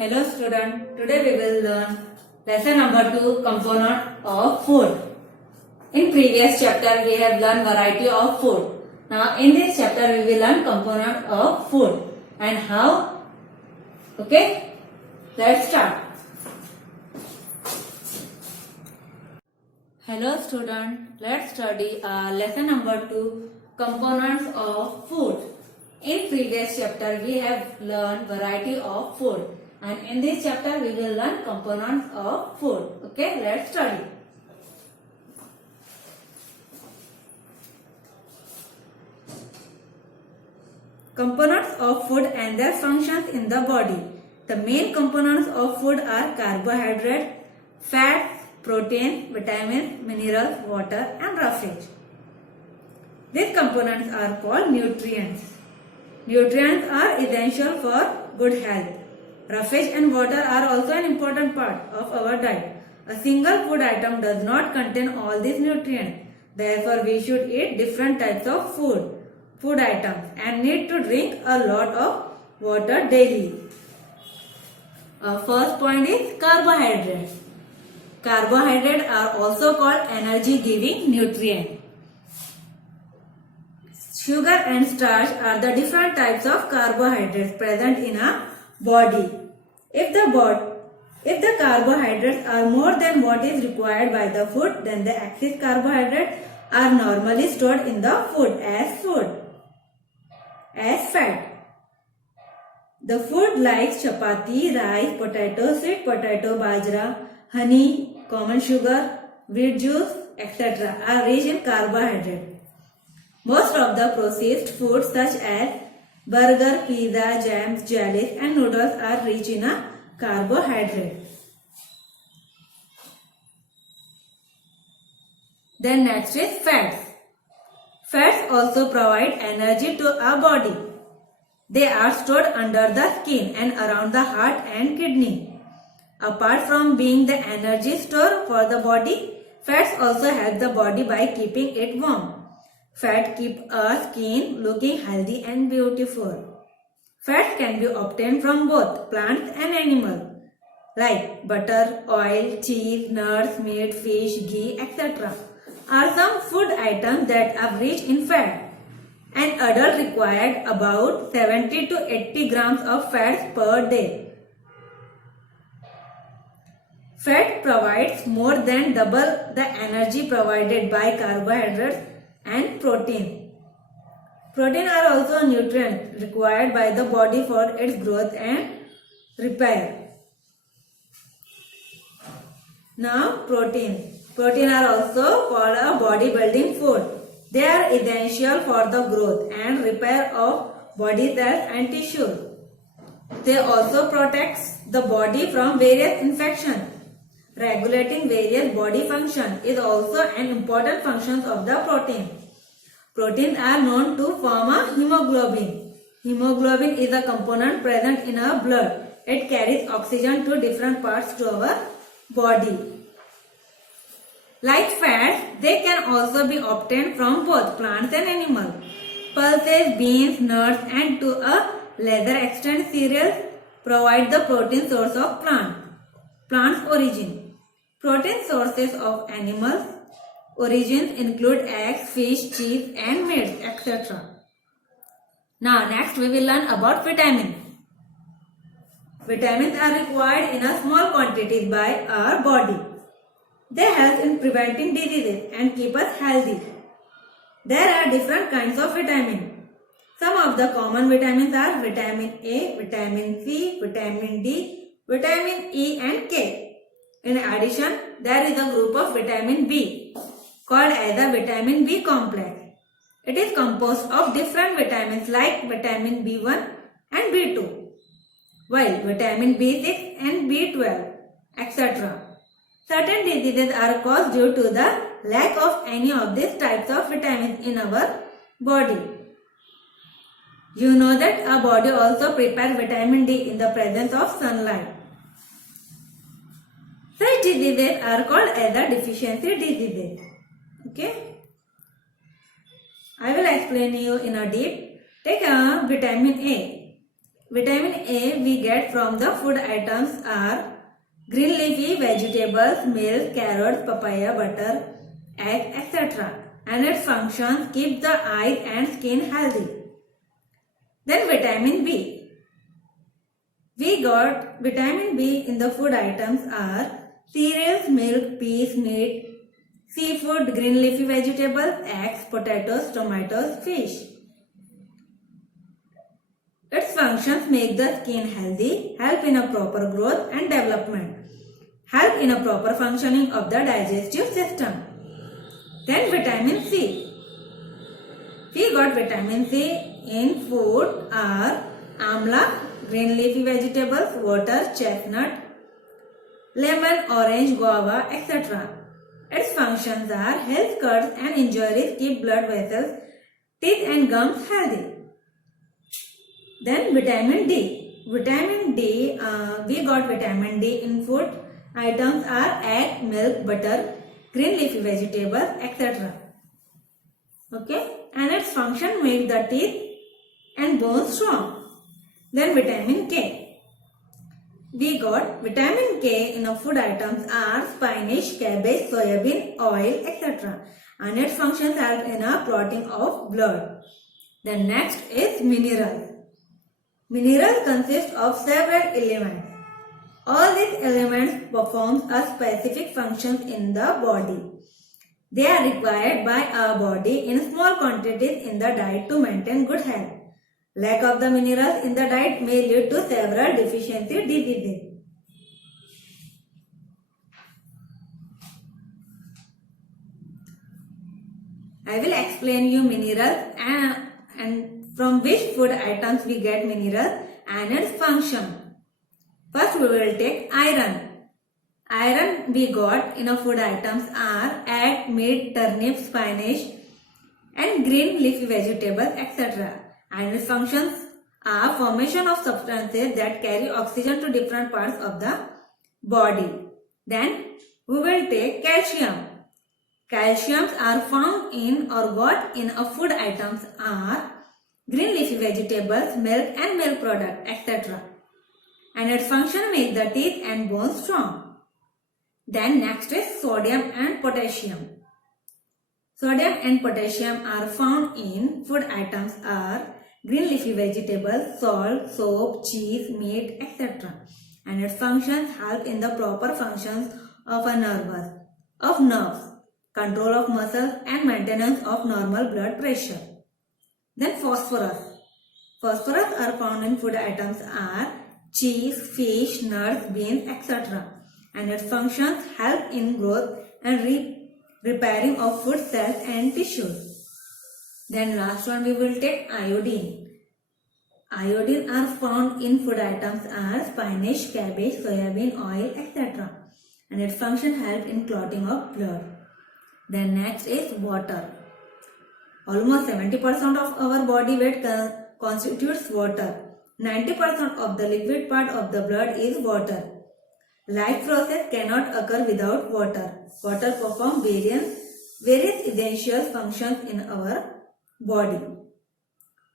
Hello student, today we will learn lesson number 2 component of food. In previous chapter we have learned variety of food. Now in this chapter we will learn component of food and how. Okay, let's start. Hello student, let's study lesson number 2 components of food. In previous chapter we have learned variety of food. And in this chapter we will learn components of food. Okay, let's study. Components of food and their functions in the body. The main components of food are carbohydrate, fats, protein, vitamins, minerals, water and roughage. These components are called nutrients. Nutrients are essential for good health. Roughage and water are also an important part of our diet. A single food item does not contain all these nutrients. Therefore, we should eat different types of food items and need to drink a lot of water daily. First point is carbohydrates. Carbohydrates are also called energy-giving nutrients. Sugar and starch are the different types of carbohydrates present in a body. If the carbohydrates are more than what is required by the food, then the excess carbohydrates are normally stored in the food as fat. The food like chapati, rice, potato, sweet potato, bajra, honey, common sugar, wheat juice, etc. are rich in carbohydrates. Most of the processed foods such as burger, pizza, jams, jellies and noodles are rich in a carbohydrate. Then next is fats. Fats also provide energy to our body. They are stored under the skin and around the heart and kidney. Apart from being the energy store for the body, fats also help the body by keeping it warm. Fat keep our skin looking healthy and beautiful. Fats can be obtained from both plants and animals like butter, oil, cheese, nuts, meat, fish, ghee, etc. are some food items that are rich in fat. An adult required about 70 to 80 grams of fats per day. Fat provides more than double the energy provided by carbohydrates and protein. Protein are also nutrients required by the body for its growth and repair. Now protein. Protein are also called a bodybuilding food. They are essential for the growth and repair of body cells and tissues. They also protect the body from various infections. Regulating various body functions is also an important function of the protein. Proteins are known to form a hemoglobin. Hemoglobin is a component present in our blood. It carries oxygen to different parts to our body. Like fats, they can also be obtained from both plants and animals. Pulses, beans, nuts and to a lesser extent cereals provide the protein source of plant's origin. Protein sources of animals' origins include eggs, fish, cheese and meat, etc. Now next we will learn about vitamins. Vitamins are required in a small quantities by our body. They help in preventing diseases and keep us healthy. There are different kinds of vitamins. Some of the common vitamins are vitamin A, vitamin C, vitamin D, vitamin E and K. In addition, there is a group of vitamin B called as a vitamin B complex. It is composed of different vitamins like vitamin B1 and B2, while vitamin B6 and B12, etc. Certain diseases are caused due to the lack of any of these types of vitamins in our body. You know that our body also prepares vitamin D in the presence of sunlight. Such diseases are called as the deficiency diseases. Okay? I will explain you in a deep. Take a vitamin A. Vitamin A we get from the food items are green leafy vegetables, milk, carrots, papaya, butter, egg, etc. And its functions keep the eyes and skin healthy. Then vitamin B. We got vitamin B in the food items are cereals, milk, peas, meat, seafood, green leafy vegetables, eggs, potatoes, tomatoes, fish. Its functions make the skin healthy, help in a proper growth and development, help in a proper functioning of the digestive system. Then vitamin C. We got vitamin C in food are amla, green leafy vegetables, water, chestnut, lemon, orange, guava, etc. Its functions are health cuts and injuries, keep blood vessels, teeth and gums healthy. Then vitamin D. Vitamin D, we got vitamin D in food items are egg, milk, butter, green leafy vegetables, etc. Okay, and its function make the teeth and bones strong. Then vitamin K. We got vitamin K in our food items are spinach, cabbage, soybean, oil, etc. And its functions help in a clotting of blood. Then next is minerals. Minerals consist of several elements. All these elements perform a specific function in the body. They are required by our body in small quantities in the diet to maintain good health. Lack of the minerals in the diet may lead to several deficiency diseases. I will explain you minerals and from which food items we get minerals and its function. First we will take iron. Iron we got in our food items are egg, meat, turnip, spinach and green leafy vegetables, etc. And its functions are formation of substances that carry oxygen to different parts of the body. Then we will take calcium. Calciums are found in or got in our food items are green leafy vegetables, milk and milk products, etc. And its function make the teeth and bones strong. Then next is sodium and potassium. Sodium and potassium are found in food items are green leafy vegetables, salt, soap, cheese, meat, etc. And its functions help in the proper functions of nerves, control of muscles and maintenance of normal blood pressure. Then phosphorus. Phosphorus are found in food items are cheese, fish, nuts, beans, etc. And its functions help in growth and repairing of food cells and tissues. Then last one we will take iodine. Iodine are found in food items are spinach, cabbage, soybean, oil, etc. And its function help in clotting of blood. Then next is water. Almost 70% of our body weight constitutes water. 90% of the liquid part of the blood is water. Life process cannot occur without water. Water performs various essential functions in our body.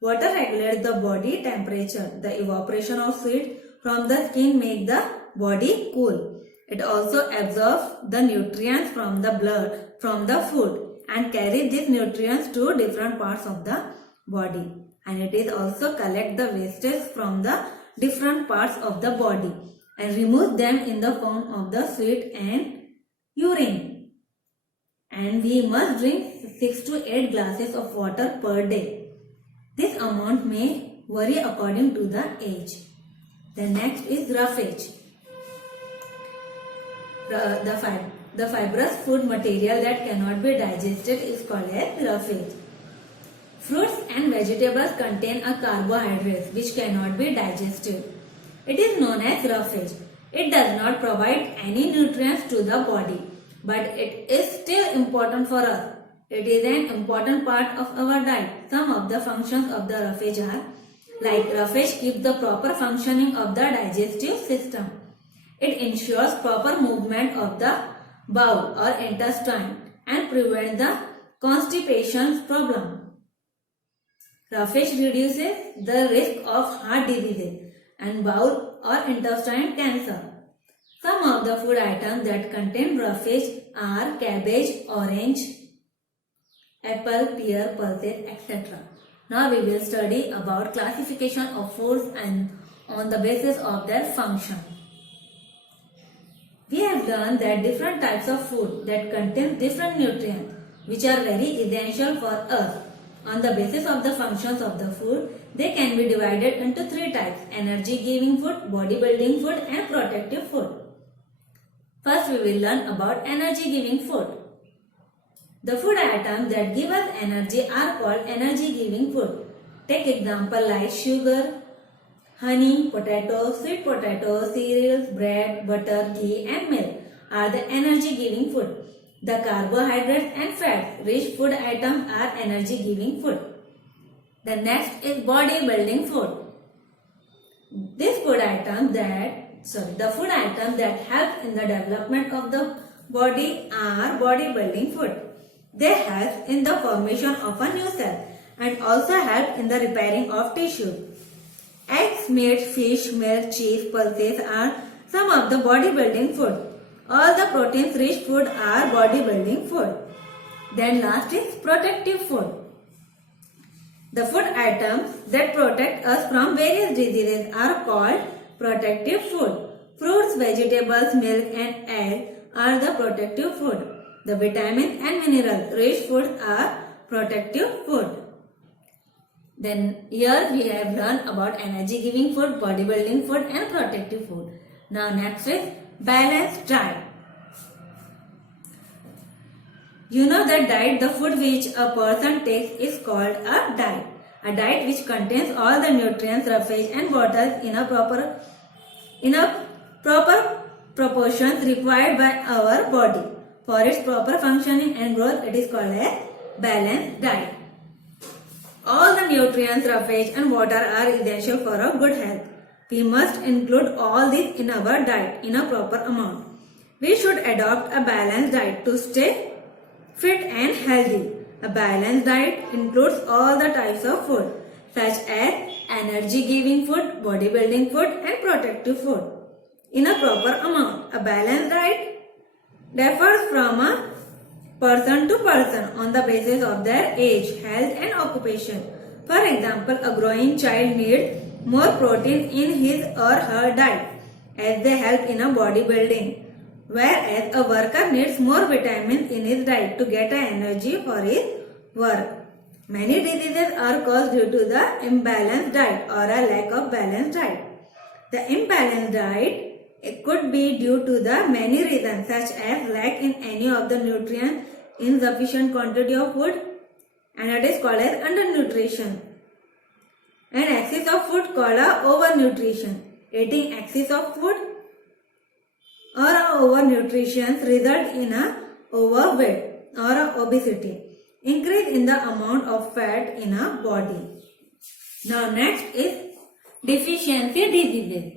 Water regulates the body temperature. The evaporation of sweat from the skin makes the body cool. It also absorbs the nutrients from the blood from the food and carries these nutrients to different parts of the body. And it is also collect the wastage from the different parts of the body and remove them in the form of the sweat and urine. And we must drink 6 to 8 glasses of water per day. This amount may vary according to the age. The next is roughage. The fibrous food material that cannot be digested is called as roughage. Fruits and vegetables contain a carbohydrate which cannot be digested. It is known as roughage. It does not provide any nutrients to the body, but it is still important for us. It is an important part of our diet. Some of the functions of the roughage are like roughage keeps the proper functioning of the digestive system. It ensures proper movement of the bowel or intestine and prevents the constipation problem. Raw fish reduces the risk of heart diseases and bowel or intestine cancer. Some of the food items that contain raw fish are cabbage, orange, apple, pear, pulses, etc. Now we will study about classification of foods and on the basis of their function. We have learned that different types of food that contain different nutrients which are very essential for us. On the basis of the functions of the food, they can be divided into three types: energy giving food, bodybuilding food and protective food. First we will learn about energy giving food. The food items that give us energy are called energy giving food. Take example like sugar, honey, potato, sweet potato, cereals, bread, butter, ghee and milk are the energy giving food. The carbohydrates and fat rich food items are energy giving food. The next is bodybuilding food. The food items that help in the development of the body are bodybuilding food. They help in the formation of a new cell and also help in the repairing of tissue. Eggs, meat, fish, milk, cheese, pulses are some of the bodybuilding food. All the proteins rich food are bodybuilding food. Then last is protective food. The food items that protect us from various diseases are called protective food. Fruits, vegetables, milk and eggs are the protective food. The vitamins and minerals rich food are protective food. Then here we have learned about energy giving food, bodybuilding food and protective food. Now next is balanced diet. You know that diet, the food which a person takes is called a diet. A diet which contains all the nutrients, roughage and waters in a proper proportions required by our body. For its proper functioning and growth, it is called a balanced diet. All the nutrients, roughage and water are essential for a good health. We must include all this in our diet in a proper amount. We should adopt a balanced diet to stay fit and healthy. A balanced diet includes all the types of food such as energy giving food, bodybuilding food and protective food in a proper amount. A balanced diet differs from a person to person on the basis of their age, health and occupation. For example, a growing child needs more protein in his or her diet as they help in a bodybuilding, whereas a worker needs more vitamins in his diet to get energy for his work. Many diseases are caused due to the imbalanced diet or a lack of balanced diet. The imbalanced diet it could be due to the many reasons such as lack in any of the nutrients, insufficient quantity of food, and it is called as undernutrition. And excess of food called as overnutrition. Eating excess of food or overnutrition result in a overweight or a obesity. Increase in the amount of fat in a body. Now next is deficiency diseases.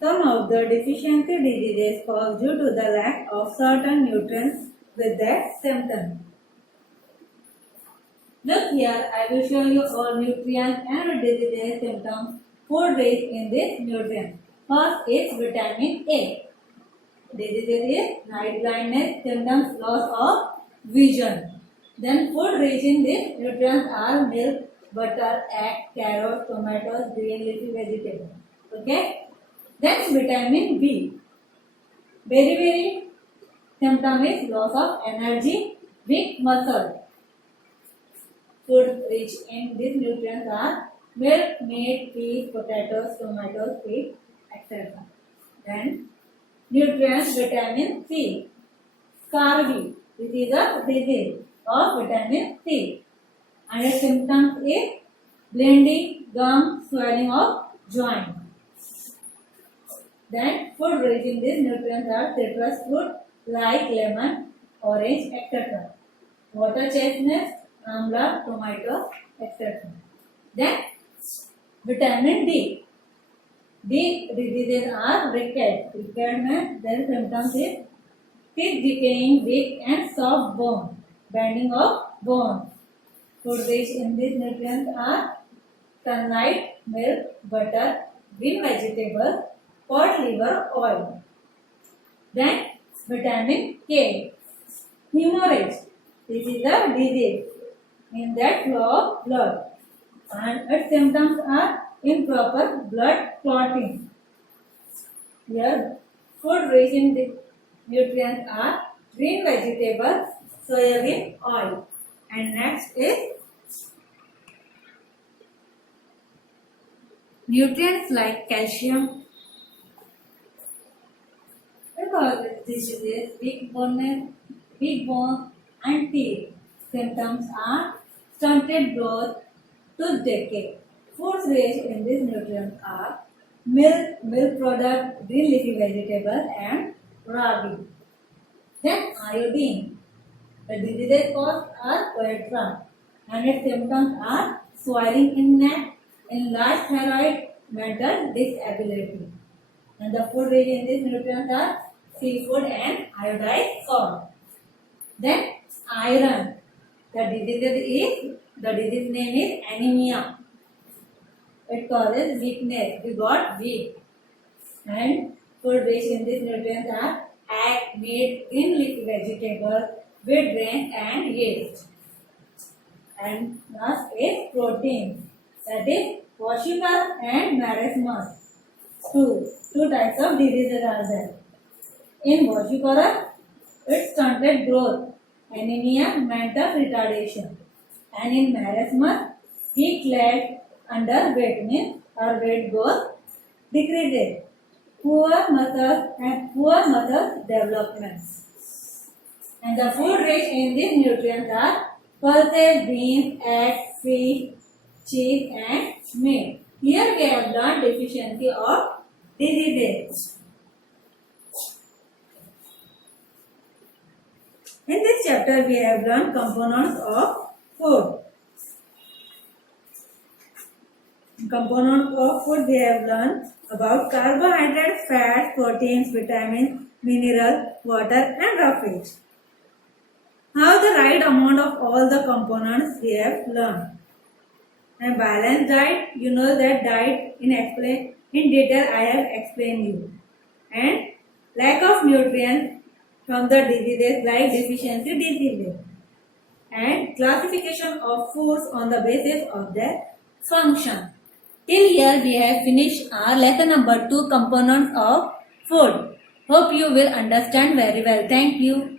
Some of the deficiency diseases caused due to the lack of certain nutrients with their symptoms. Look here, I will show you all nutrients and disease symptoms food rich in this nutrient. First is vitamin A. Diseases is night blindness, symptoms loss of vision. Then food rich in these nutrients are milk, butter, egg, carrot, tomatoes, green leafy vegetables. Okay. Then vitamin B. Very symptom is loss of energy, weak muscle. Food rich in these nutrients are milk, meat, fish, potatoes, tomatoes, fish, etc. Then nutrients vitamin C. Scurvy. This is a disease of vitamin C. And the symptoms is bleeding, gum, swelling of joint. Then food rich in these nutrients are citrus fruit like lemon, orange, etc. Water chestnut, amla, tomato, etc. Then vitamin D. D diseases are rickets. Rickets means then symptoms is teeth decaying, weak and soft bone, bending of bone. Food rich in these nutrients are sunlight, milk, butter, green vegetables, cod liver oil. Then vitamin K. Hemorrhage. This is a disease in that flow of blood, and its symptoms are improper blood clotting. Here, food rich in the nutrients are green vegetables, soybean oil, and next is nutrients like calcium. Because this is weak bone and teeth. Symptoms are stunted growth, tooth decay. Foods rich in these nutrients are milk product, green leafy vegetables, and ragi. Then iodine. The diseases caused are poetrum, and its symptoms are swelling in neck, enlarged thyroid, mental disability. And the food rich in these nutrients are seafood and iodized salt. Then iron. The disease name is anemia. It causes weakness. We got weak. And food rich in these nutrients are egg, meat, green leafy vegetables, wheat grains, and yeast. And last is protein. That is kwashiorkor and marasmus. Two types of diseases are there. In kwashiorkor, it stunted growth, anemia, mental retardation. And in marasmus, weak leg, underweight means our weight goes decreases. Poor muscle development. And the food rich in these nutrients are pulses, beans, eggs, fish, cheese, and meat. Here we have learned deficiency of diseases. In this chapter, we have learned components of food. Components of food we have learned about carbohydrates, fats, proteins, vitamins, minerals, water, and roughage. Now the right amount of all the components we have learned. And balanced diet, you know that diet in detail I have explained you. And lack of nutrients from the diseases like deficiency diseases. And classification of foods on the basis of their function. Till here we have finished our lesson number 2, components of food. Hope you will understand very well. Thank you.